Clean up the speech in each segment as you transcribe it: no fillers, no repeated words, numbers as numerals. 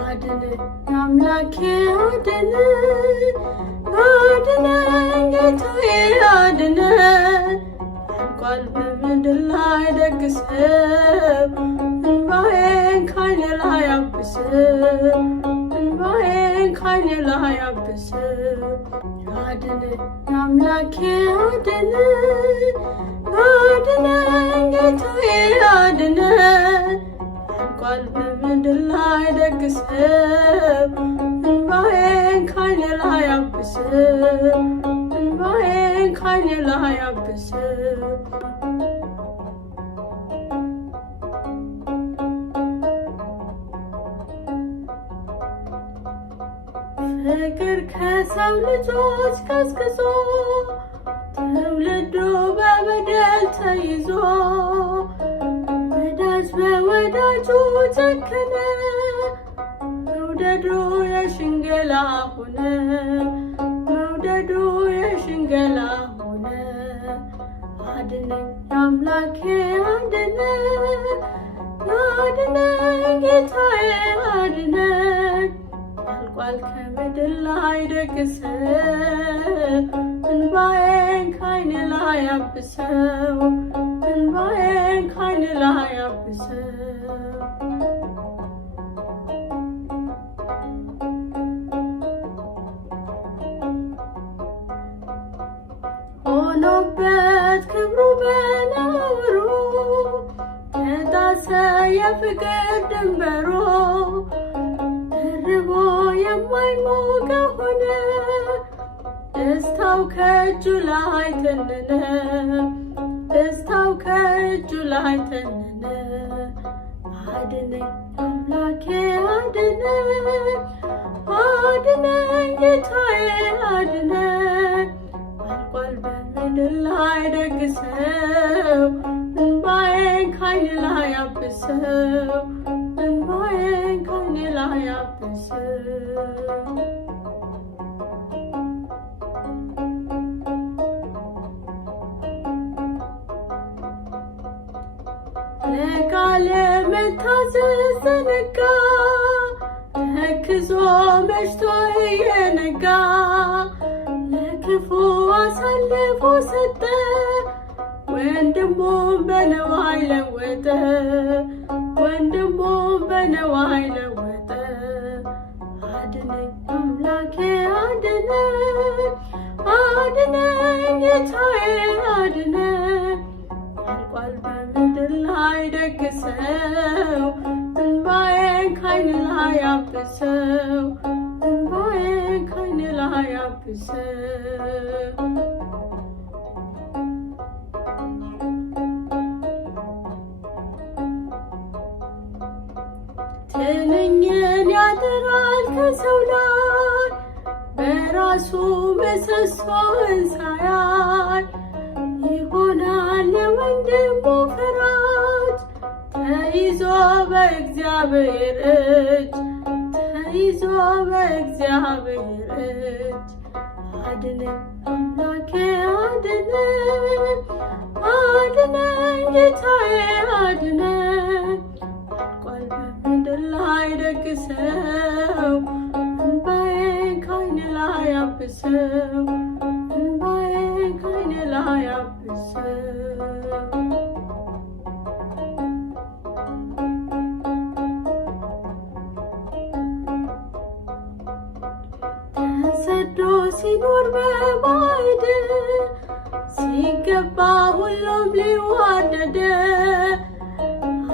አድነኝ አምላኬ አድነኝ፣ አድነኝ ጌታዬ አድነኝ። አልቋል በምድር ላይ ደግ ሰው፣ እንባዬን ከዓይኔ ላይ አብሰው፣ እንባዬን ከዓይኔ ላይ አብሰው። አድነኝ አምላኬ አድነኝ፣ አድነኝ ጌታዬ አድነኝ። አልቋል በምድር ላይ ደግ ሰው፣ እንባዬን ከዓይኔ ላይ አብሰው፣ እንባዬን ከዓይኔ ላይ አብሰው። ፍቅር ከሰው ልጆች ቀዝቅዞ፣ ትውልዱ በበደል ተይዞ፣ ወዳጅ በወዳጁ ጨከነ፣ መውደዱ የሽንገላ ሆነ፣ መውደዱ የሽንገላ ሆነ። አድነኝ አምላኬ አድነኝ፣ አድነኝ ጌታዬ አድነኝ። አልቋል ከምድር ላይ ደግ ሰው፣ እንባዬን ከዓይኔ ላይ አብሰው፣ እንባዬን ከዓይኔ ላይ አብሰው። ሆኖበት ክብሩ በነውሩ፣ ተጣሰ የፍቅር ድንበሩ። ተርቦ የማይሞቀ ሆነ፣ ደስታው ከእጁ ላይ ተነነ፣ ደስታው ከእጁ ላይ ተነነ። አድነኝ አምላኬ አድነኝ፣ አድነኝ ጌታዬ አድነኝ። አልቋል በምድር ላይ ደግ ሰው፣ እንባዬን ከዓይኔ ላይ አብሰው፣ እንባዬን ከዓይኔ ላይ አብሰው። ለቃል መታዘዝ ዘነጋ፣ ተክዞ መሽቶ እየነጋ። ለክፉ አሳልፎ ሰጠ፣ ወንድሙን በነዋይ ለወጠ፣ ወንድሙን በነዋይ ለወጠ። አድነኝ አምላኬ አድነኝ፣ አድነኝ ጌታዬ አድነኝ። አልቋል በምድር ላይ ደግ ሰው፣ እንባዬን ከዓይኔ ላይ አብሰው፣ እንባዬን ከዓይኔ ላይ አብሰው። ትንኝን ያጠራል ከሰው ላይ፣ በራሱ ምሰሶን ሳያይ። ይሆናል የወንድሙ ፈራጅ፣ ተይዞ በእግዚአብሔር እጅ፣ ተይዞ በእግዚአብሔር እጅ። አድነኝ አምላኬ አድነኝ፣ አድነኝ ጌታዬ አድነኝ። አልቋል በምድር ላይ ደግ ሰው፣ እንባዬን ከዓይኔ ላይ አብሰው፣ እንባዬን ከዓይኔ ላይ አብሰው። ተሰዶ ሲኖር በባዕድ፣ ሲገባ ሁሉም ሊዋደድ።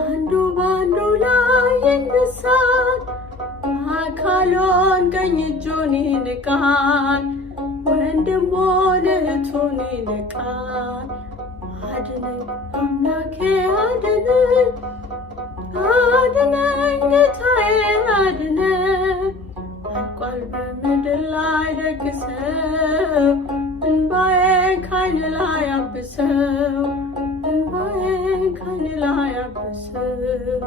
አንዱ በአንዱ ላይ ይነሳል፣ አካሉን ቀኝ እጁን ይንቃል፣ ወንድሙን እህቱን ይንቃል። አድነኝ አምላኬ አድነኝ፣ አድነኝ ጌታዬ አድነኝ። አልቋል በምድር ላይ ደግ ሰው፣ እንባዬን ከዓይኔ ላይ አብሰው፣ እንባዬን ከዓይኔ ላይ አብሰው።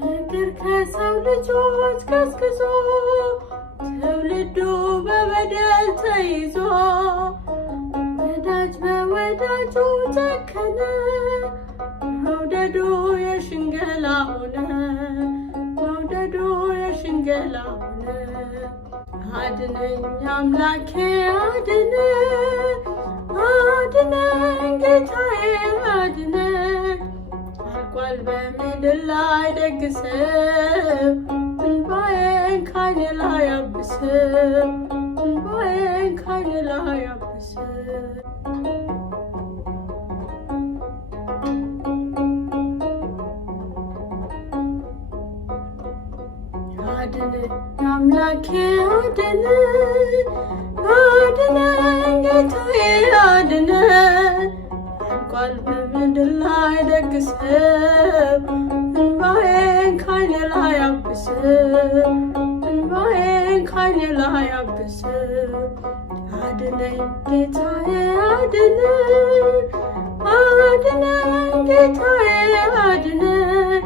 ፍቅር ልጆች ቀስቅሶ ትውልዱ በበደል ተይዞ ወዳጅ በወዳጁ ጨከነ መውደዱ የሽንገላ ሆነ መውደዱ የሽንገላ ሆነ። አድነኝ አምላኬ አድነኝ አድነኝ ጌታዬ አድነኝ አልቋል በምድር ላይ ደግ ሰው እንባዬን ካይኔ ላይ አብሰው እንባዬን ካይኔ ላይ አብሰው። አድነኝ አምላኬ አድነኝ አድነኝ ጌታዬ አድነኝ አልቋል በምድር ላይ ደግ ሰው እንባዬን ካይኔ ላይ አብሰው እንባዬን ካይኔ ላይ አብሰው። አድነኝ ጌታዬ አድነኝ አድነኝ ጌታዬ አድነኝ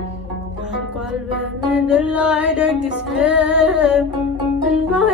አልቋል በምድር ላይ ደግ ሰው እንባዬ